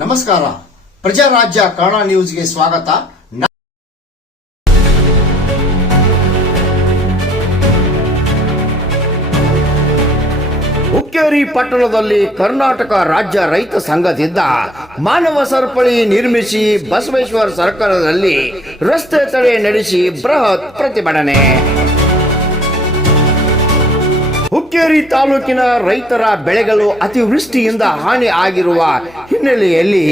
ನಮಸ್ಕಾರ, ಪ್ರಜಾರಾಜ್ಯ ಕನ್ನಡ ನ್ಯೂಸ್ಗೆ ಸ್ವಾಗತ. ಹುಕ್ಕೇರಿ ಪಟ್ಟಣದಲ್ಲಿ ಕರ್ನಾಟಕ ರಾಜ್ಯ ರೈತ ಸಂಘದಿಂದ ಮಾನವ ಸರಪಳಿ ನಿರ್ಮಿಸಿ ಬಸವೇಶ್ವರ ಸರ್ಕಲ್ನಲ್ಲಿ ರಸ್ತೆ ತಡೆ ನಡೆಸಿ ಬೃಹತ್ ಪ್ರತಿಭಟನೆ. ಹುಕ್ಕೇರಿ ತಾಲೂಕಿನ ರೈತರ ಬೆಳೆಗಳು ಅತಿವೃಷ್ಟಿಯಿಂದ ಹಾನಿ ಆಗಿರುವ ಹಿನ್ನೆಲೆಯಲ್ಲಿ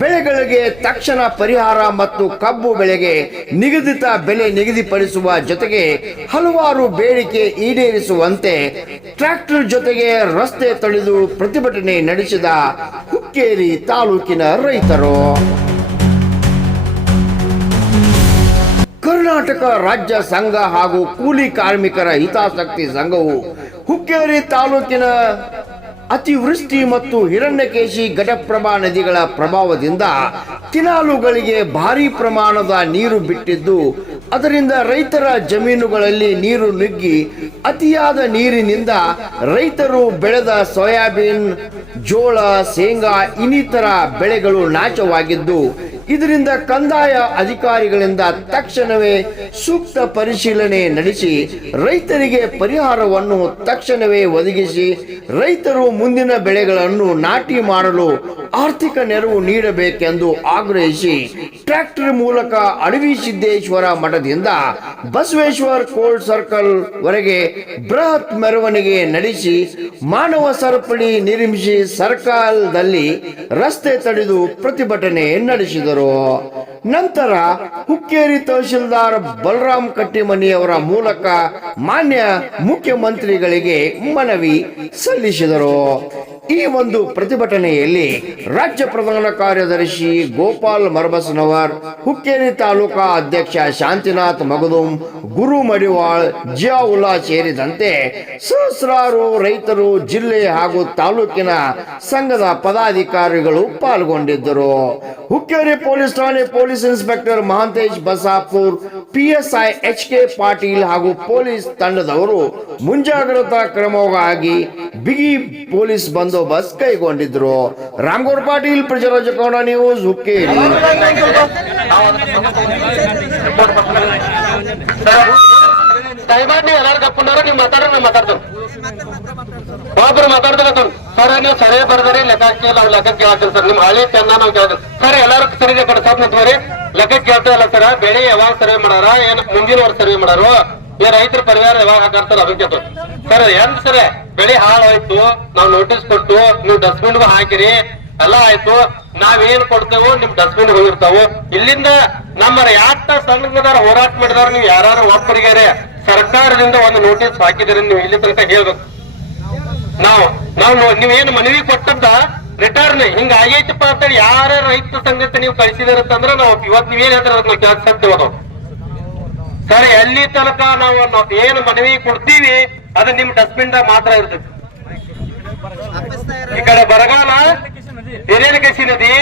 ಬೆಳೆಗಳಿಗೆ ತಕ್ಷಣ ಪರಿಹಾರ ಮತ್ತು ಕಬ್ಬು ಬೆಳೆಗೆ ನಿಗದಿತ ಬೆಲೆ ನಿಗದಿಪಡಿಸುವ ಜೊತೆಗೆ ಹಲವಾರು ಬೇಡಿಕೆ ಈಡೇರಿಸುವಂತೆ ಟ್ರ್ಯಾಕ್ಟರ್ ಜೊತೆಗೆ ರಸ್ತೆ ತಡೆದು ಪ್ರತಿಭಟನೆ ನಡೆಸಿದ ಹುಕ್ಕೇರಿ ತಾಲೂಕಿನ ರೈತರು. ಕರ್ನಾಟಕ ರಾಜ್ಯ ಸಂಘ ಹಾಗೂ ಕೂಲಿ ಕಾರ್ಮಿಕರ ಹಿತಾಸಕ್ತಿ ಸಂಘವು ಹುಕ್ಕೇರಿ ತಾಲೂಕಿನ ಅತಿವೃಷ್ಟಿ ಮತ್ತು ಹಿರಣ್ಯಕೇಶಿ ಘಟಪ್ರಭಾ ನದಿಗಳ ಪ್ರಭಾವದಿಂದ ಕಿನಾಲುಗಳಿಗೆ ಭಾರೀ ಪ್ರಮಾಣದ ನೀರು ಬಿಟ್ಟಿದ್ದು, ಅದರಿಂದ ರೈತರ ಜಮೀನುಗಳಲ್ಲಿ ನೀರು ನುಗ್ಗಿ ಅತಿಯಾದ ನೀರಿನಿಂದ ರೈತರು ಬೆಳೆದ ಸೋಯಾಬೀನ್, ಜೋಳ, ಶೇಂಗಾ ಇನ್ನಿತರ ಬೆಳೆಗಳು ನಾಶವಾಗಿದ್ದು, ಇದರಿಂದ ಕಂದಾಯ ಅಧಿಕಾರಿಗಳಿಂದ ತಕ್ಷಣವೇ ಸೂಕ್ತ ಪರಿಶೀಲನೆ ನಡೆಸಿ ರೈತರಿಗೆ ಪರಿಹಾರವನ್ನು ತಕ್ಷಣವೇ ಒದಗಿಸಿ ರೈತರು ಮುಂದಿನ ಬೆಳೆಗಳನ್ನು ನಾಟಿ ಮಾಡಲು ಆರ್ಥಿಕ ನೆರವು ನೀಡಬೇಕೆಂದು ಆಗ್ರಹಿಸಿ ಟ್ರ್ಯಾಕ್ಟರ್ ಮೂಲಕ ಅಡವಿ ಸಿದ್ದೇಶ್ವರ ಮಠದಿಂದ ಬಸವೇಶ್ವರ ಕೋಲ್ಡ್ ಸರ್ಕಲ್ ವರೆಗೆ ಬೃಹತ್ ಮೆರವಣಿಗೆ ನಡೆಸಿ ಮಾನವ ಸರಪಳಿ ನಿರ್ಮಿಸಿ ಸರ್ಕಲ್ದಲ್ಲಿ ರಸ್ತೆ ತಡೆದು ಪ್ರತಿಭಟನೆ ನಡೆಸಿದರು. ನಂತರ ಹುಕ್ಕೇರಿ ತಹಶೀಲ್ದಾರ್ ಬಲರಾಮ್ ಕಟ್ಟಿಮನಿಯವರ ಮೂಲಕ ಮಾನ್ಯ ಮುಖ್ಯಮಂತ್ರಿಗಳಿಗೆ ಮನವಿ ಸಲ್ಲಿಸಿದರು. ಈ ಒಂದು ಪ್ರತಿಭಟನೆಯಲ್ಲಿ ರಾಜ್ಯ ಪ್ರಧಾನ ಕಾರ್ಯದರ್ಶಿ ಗೋಪಾಲ್ ಮರಬಸನವರ್, ಹುಕ್ಕೇರಿ ತಾಲೂಕಾ ಅಧ್ಯಕ್ಷ ಶಾಂತಿನಾಥ್ ಮಗದುಂ, ಗುರು ಮಡಿವಾಳ್, ಜಿಯಾವುಲ್ಲಾ ಸೇರಿದಂತೆ ಸಹಸ್ರಾರು ರೈತರು, ಜಿಲ್ಲೆ ಹಾಗೂ ತಾಲೂಕಿನ ಸಂಘದ ಪದಾಧಿಕಾರಿಗಳು ಪಾಲ್ಗೊಂಡಿದ್ದರು. ಹುಕ್ಕೇರಿ ಪೊಲೀಸ್ ಠಾಣೆ police inspector Mahantesh Basapur, PSI HK Patil ಹಾಗೂ ಪೊಲೀಸ್ ತಂಡದವರು ಮುಂಜಾಗ್ರತಾ ಕ್ರಮವಾಗಿ ಬಿಗಿ ಪೊಲೀಸ್ ಬಂದೋಬಸ್ತ್ ಕೈಗೊಂಡಿದ್ರು. ರಾಮಗೌಡ ಪಾಟೀಲ್, ಪ್ರಜಾರಾಜ್ಯ ಕನ್ನಡ ನ್ಯೂಸ್, ಹುಕ್ಕೇರಿ. ಒಬ್ರು ಮಾತಾಡ್ತಾರೆ ಸರ್, ನೀವು ಸರಿ ಬರ್ದ್ರಿ ಲೆಕ್ಕಕ್ಕೆ ಲೆಕ್ಕಕ್ಕೆ ಕೇಳ್ತೀರಿ ಸರ್. ನಿಮ್ ಹಳ್ಳಿ ಚೆನ್ನ ನಾವು ಕೇಳ್ತೀವಿ ಸರ್. ಎಲ್ಲಾರು ಸರಿ ಕಡೆ ನಿಂತ್ರಿ ಲೆಕ್ಕಕ್ಕೆ ಕೇಳ್ತಾ ಇಲ್ಲ ಸರ್. ಬೆಳೆ ಯಾವಾಗ ಸರ್ವೆ ಮಾಡಾರ, ಏನ್ ಮುಂದಿನ ವರ್ಷ ಸರ್ವೆ ಮಾಡಾರು, ಈ ರೈತರ ಪರಿಹಾರ ಯಾವಾಗ ಹಾಕಾಡ್ತಾರ ಅದಕ್ಕೆ ಸರ್. ಎಂದ್ ಸರ್ ಬೆಳೆ ಹಾಳಾಯ್ತು, ನಾವ್ ನೋಟಿಸ್ ಕೊಟ್ಟು ನೀವು ಡಸ್ಟ್ಬಿನ್ ಹಾಕಿರಿ, ಎಲ್ಲ ಆಯ್ತು, ನಾವೇನ್ ಕೊಡ್ತೇವೋ ನಿಮ್ ಡಸ್ಟ್ಬಿನ್ ಹೋಗಿರ್ತಾವು. ಇಲ್ಲಿಂದ ನಮ್ಮ ಯಾಟ ಸಂಘದಾರ ಹೋರಾಟ ಮಾಡಿದಾರ ನೀವು ಯಾರು ಒಬ್ಬರಿಗೆ ಸರ್ಕಾರದಿಂದ ಒಂದು ನೋಟಿಸ್ ಹಾಕಿದ್ರೆ ನೀವು ಇಲ್ಲಿ ತನಕ ಹೇಳ್ಬೇಕು. ನಾವು ನೀವೇನು ಮನವಿ ಕೊಟ್ಟದ್ದ ರಿಟರ್ನ್ ಹಿಂಗ ಆಗೈತಪ್ಪ ಅಂತೇಳಿ ಯಾರ ರೈತ ಸಂಘಕ್ಕೆ ನೀವು ಕಳಿಸಿದಾರಂತಂದ್ರ ನಾವು ಇವತ್ತು ನೀವೇನ್ ಹೇಳ್ತಾರೆ ಅದನ್ನ ಕೆಲಸ ಸತ್ಯವದು ಸರ್. ಎಲ್ಲಿ ತನಕ ನಾವು ಏನು ಮನವಿ ಕೊಡ್ತೀವಿ ಅದು ನಿಮ್ ಡಸ್ಟ್ಬಿನ್ ದಾಗ ಮಾತ್ರ ಇರ್ತದೆ. ಈ ಕಡೆ ಬರಗಾಲ, ಹಿರೇನಕೇಶಿ ನದಿ,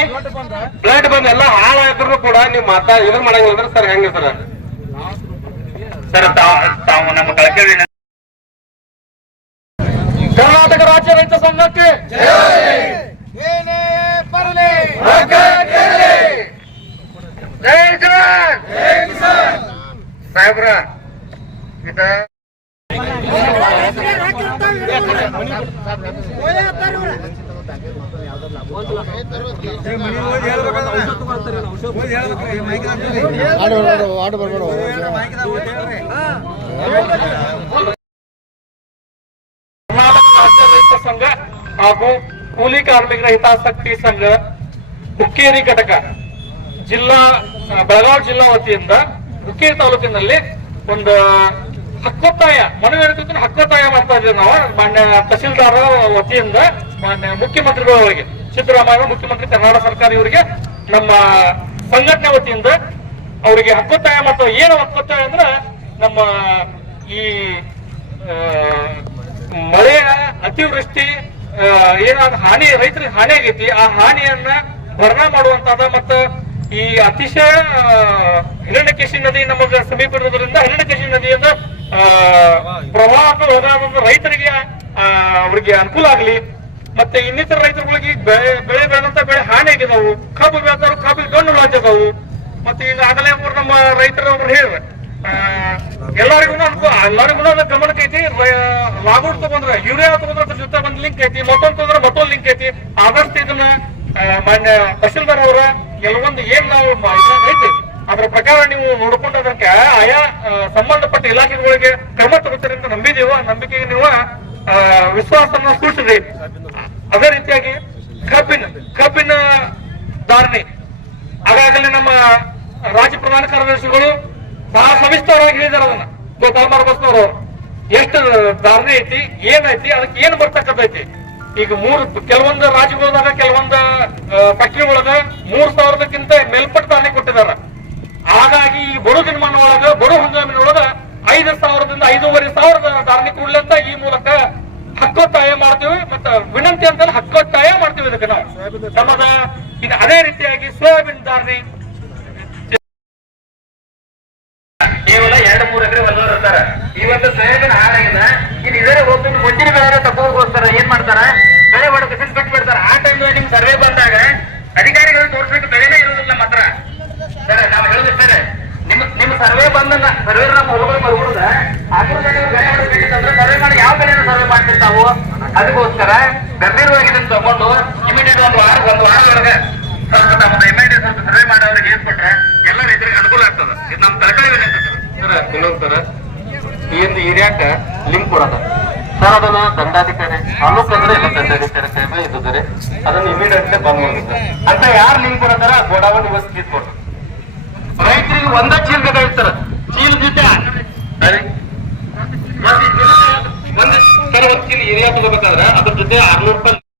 ಫ್ಲಡ್ ಬಂದ್ ಎಲ್ಲ ಹಾಳಾದ್ರು ಕೂಡ ನೀವು ಇದನ್ನ ಮಾಡಂಗಿಲ್ಲ ಸರ್. ಹೆಂಗ ಸರ್ ತಾವು ನಮ್ಮ ಕಳಕಳಿ ಕರ್ನಾಟಕ ರಾಜ್ಯ ರೈತ ಸಂಘಕ್ಕೆ ಏನೇ ಬರಲಿ ಜೈ ಜವಾನ್ ಸಾಹೇಬ್ರ. ಸಂಘ ಹಾಗೂ ಕೂಲಿ ಕಾರ್ಮಿಕರ ಹಿತಾಸಕ್ತಿ ಸಂಘ ಹುಕ್ಕೇರಿ ಘಟಕ ಜಿಲ್ಲಾ ಬೆಳಗಾವಿ ಜಿಲ್ಲಾ ವತಿಯಿಂದ ಹುಕ್ಕೇರಿ ತಾಲೂಕಿನಲ್ಲಿ ಒಂದು ಹಕ್ಕೊತ್ತಾಯ ಮನವಿ ಹಕ್ಕೊತ್ತಾಯ ಮಾಡ್ತಾ ಇದ್ದೀವಿ ನಾವು. ಮಾನ್ಯ ತಹಸೀಲ್ದಾರ ವತಿಯಿಂದ ಮಾನ್ಯ ಮುಖ್ಯಮಂತ್ರಿಗಳವರಿಗೆ, ಸಿದ್ದರಾಮಯ್ಯ ಮುಖ್ಯಮಂತ್ರಿ ಕರ್ನಾಟಕ ಸರ್ಕಾರ ಇವರಿಗೆ ನಮ್ಮ ಸಂಘಟನೆ ವತಿಯಿಂದ ಅವರಿಗೆ ಹಕ್ಕೊತ್ತಾಯ ಮಾಡ್ತಾ. ಏನು ಹಕ್ಕೊತ್ತಾಯ ಅಂದ್ರೆ ನಮ್ಮ ಈ ಮಳೆಯ ಅತಿವೃಷ್ಟಿ ಏನಾದ ಹಾನಿ ರೈತರಿಗೆ ಹಾನಿ ಆಗೈತಿ, ಆ ಹಾನಿಯನ್ನ ಭರ್ನಾ ಮಾಡುವಂತದ ಮತ್ತು ಈ ಅತಿಶಯ ಹಿರಣ್ಯಕೇಶಿ ನದಿ ನಮಗೆ ಸಮೀಪ ಇರೋದ್ರಿಂದ ಹಿರಣ್ಯಕೇಶಿ ನದಿಯಿಂದ ಪ್ರವಾಹ ಹೋದಾಗ ರೈತರಿಗೆ ಅವ್ರಿಗೆ ಅನುಕೂಲ ಆಗ್ಲಿ, ಮತ್ತೆ ಇನ್ನಿತರ ರೈತರುಗಳಿಗೆ ಬೆಳೆ ಬೆಳೆದಂತ ಬೆಳೆ ಹಾನಿ ಆಗಿದಾವು. ಕಬ್ಬು ಬೆಳೆದವರು ಕಬ್ಬಿಗೆ ಗಣ್ಣು ಹಾಕಿದಾವು. ಮತ್ತೆ ಈಗಾಗಲೇ ನಮ್ಮ ರೈತರವ್ರು ಹೇಳಿದ್ರೆ ಎಲ್ಲರಿಗೂ ಗಮನಕ್ಕೆ ಐತಿ. ಲಾಗೂಡ್ ತಗೊಂಡ್ರೆ ಯೂರಿಯಾ ತಗೊಂಡ್ರೆ ಅದ್ರ ಜೊತೆ ಒಂದ್ ಲಿಂಕ್ ಐತಿ, ಮತ್ತೊಂದು ತಗೊಂಡ್ರೆ ಮತ್ತೊಂದು ಲಿಂಕ್ ಐತಿ. ಆದಷ್ಟು ಇದನ್ನ ಮಾನ್ಯ ತಹಶೀಲ್ದಾರ್ ಅವರ ಕೆಲವೊಂದು ಏನ್ ನಾವು ಐತಿ ಅದ್ರ ಪ್ರಕಾರ ನೀವು ನೋಡ್ಕೊಂಡು ಅದಕ್ಕೆ ಆಯಾ ಸಂಬಂಧಪಟ್ಟ ಇಲಾಖೆಗಳಿಗೆ ಕ್ರಮ ತಗೋತಾರೆ ಅಂತ ನಂಬಿದೀವೋ. ಆ ನಂಬಿಕೆಗೆ ನೀವು ವಿಶ್ವಾಸವನ್ನು ಸೂಚಿಸಿದ್ರಿ. ಅದೇ ರೀತಿಯಾಗಿ ಕಬ್ಬಿನ ಧಾರಣೆ ಆಗಾಗಲೇ ನಮ್ಮ ರಾಜ್ಯ ಪ್ರಧಾನ ಕಾರ್ಯದರ್ಶಿಗಳು ಬಹಳ ಸವಿಸ್ತರವಾಗಿ ಹೇಳಿದಾರೆ. ಅದನ್ನ ಗೋಪಾಲ್ ಬಸ್ನವರು ಎಷ್ಟು ಧಾರಣೆ ಐತಿ, ಏನೈತಿ, ಅದಕ್ಕೆ ಏನ್ ಬರ್ತಕ್ಕಂಥೈತಿ. ಈಗ ಕೆಲವೊಂದು ರಾಜ್ಯಗಳದಾಗ ಕೆಲವೊಂದು ಫ್ಯಾಕ್ಟರಿಗಳಾಗ 3,000ಕ್ಕಿಂತ ಮೇಲ್ಪಟ್ಟ ಧಾರಣೆ ಕೊಟ್ಟಿದ್ದಾರೆ. ಹಾಗಾಗಿ ಈ ಬಡು ದಿನಮಾನ ಒಳಗ ಬಡು ಹಂಗಾಮಿನೊಳಗ 5,000ದಿಂದ 5,500 ಧಾರಣೆ ಕೊಡ್ಲಿ ಅಂತ ಈ ಮೂಲಕ ಹಕ್ಕೊತ್ತಾಯ ಮಾಡ್ತೀವಿ. ಮತ್ತ ವಿನಂತಿ ಅಂತ ಹಕ್ಕೊತ್ತಾಯ ಮಾಡ್ತೀವಿ ಇದಕ್ಕೆ ನಾವು ನಮ್ಮದ. ಇನ್ನು ಅದೇ ರೀತಿಯಾಗಿ ಸೋಯಾಬೀನ್ ಧಾರಣೆ ಕೇವಲ 2-3 ಎಕರೆ ಹೊಲದವ್ರು ಇರ್ತಾರ. ಇವತ್ತು ಸೋಯಾಬೀನ್ ಹಾಳಾಗಿಲ್ಲ. ಇನ್ನು ಇದರ ಹೋಗ್ಬಿಟ್ಟು ಮುಂದಿನ ಬೆಳೆ ತಗೋಸ್ಕರ ಏನ್ ಮಾಡ್ತಾರ, ಬೆಳೆ ಹೊಡೆದು ಬಿಟ್ಟು ಬಿಡ್ತಾರ. ಆ ಟೈಮ್ ನಿಮ್ ಸರ್ವೆ ಬಂದಾಗ ಅಧಿಕಾರಿಗಳು ತೋರಿಸ್ಬೇಕು, ಬೆಳೆನೇ ಇರುವುದಿಲ್ಲ ಮಾತ್ರ. ಸರ್ ನಾವು ಹೇಳುದಿರ್ತೇನೆ, ನಿಮ್ಮ ಸರ್ವೆ ಬಂದ ಸರ್ವೆ ನಮ್ಮ ಹೊಲಗಳು ಬರ್ಬಿಡುದ ಸರ್ವೆ ಮಾಡಿ ಯಾವ ಬೆಳೆಯನ್ನು ಸರ್ವೆ ಮಾಡ್ತಿರ್ತಾವು. ಅದಕ್ಕೋಸ್ಕರ ಗಂಭೀರವಾಗಿ ಇದನ್ನು ತಗೊಂಡು ಇಮಿಡಿಯೇಟ್ ಒಂದು ವಾರ ಒಳಗೆ ಸ್ವಲ್ಪ ಇಮಿಡಿಯೇಟ್ ಸ್ವಲ್ಪ ಸರ್ವೆ ಮಾಡೋರಿಗೆ ಏನ್ಕೊಟ್ರೆ ಎಲ್ಲ ರೈತರಿಗೆ ಅನುಕೂಲ ಆಗ್ತದೆ. ಇದು ನಮ್ಮ ತರಕಾರಿ ಸರ್ ಈ ಏರಿಯಾಕ ಲಿಂಕ್ ಕೊಡೋದ ಸರ್. ಅದನ್ನ ದಂಡಾಧಿಕಾರಿ ತಾಲೂಕು ಅಂದ್ರೆ ಎಲ್ಲ ದಂಡಾಧಿಕಾರಿ ಸಾಹೇಬ ಇದ್ದಾರೆ. ಅದನ್ನ ಇಮಿಡಿಯೇಟ್ಲಿ ಬಂದ್ ಮಾಡುತ್ತೆ ಅಂತ ಯಾರು ಲಿಂಕ್ ಕೊಡತಾರ ಗೋಡಾವನ್ ಇವತ್ತು ಚೀಲ್ ಕೊಟ್ಟು ರೈತರಿಗೆ ಒಂದ ಚೀಲ್ ಬೇಕಾಗಿರ್ತಾರ. ಚೀಲ್ ಜೊತೆ ಒಂದು ಚೀಲ ಏರಿಯಾ ತಗೋಬೇಕಾದ್ರೆ ಅದ್ರ ಜೊತೆ 600 ರೂಪಾಯಿ